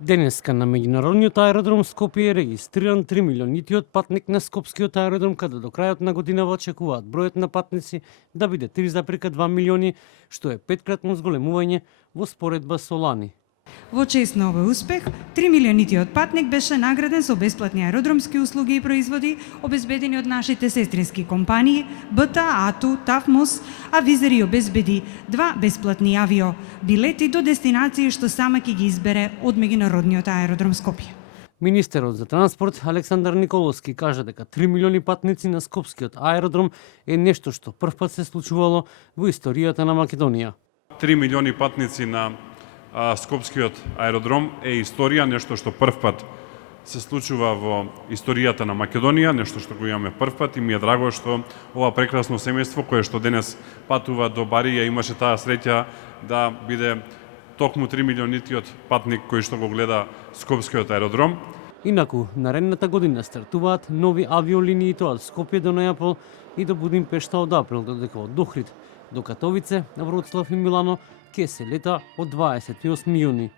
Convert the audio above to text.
Денеска на меѓународниот аеродром Скопје е регистриран 3 милионитиот патник на Скопскиот аеродром, каде до крајот на годинава очекуваат бројот на патници да биде 3,2 милиони, што е 5-кратно зголемување во споредба со лани. Во чест на овој успех, 3 милионитиот патник беше награден со бесплатни аеродромски услуги и производи, обезбедени од нашите сестрински компании БТА, АТУ, ТАВМОС, а Визери обезбеди 2 бесплатни авио билети до дестинации што сама ќе ги избере од меѓународниот аеродром Скопје. Министерот за транспорт Александар Николовски кажа дека 3 милиони патници на Скопскиот аеродром е нешто што првпат се случувало во историјата на Македонија. 3 милиони патници на Скопскиот аеродром е историја, нешто што првпат се случува во историјата на Македонија, нешто што го имаме првпат и ми е драго што ова прекрасно семејство кое што денес патува до Барија имаше таа среќа да биде токму 3 милионитиот патник кој што го гледа Скопскиот аеродром. Инаку, наредната година стартуваат нови авиолинии тоа од Скопје до Неапол и до Будимпешта од април, додека од Охрид до Катовице, Вроцлав и Милано ќе се лета од 28 јуни.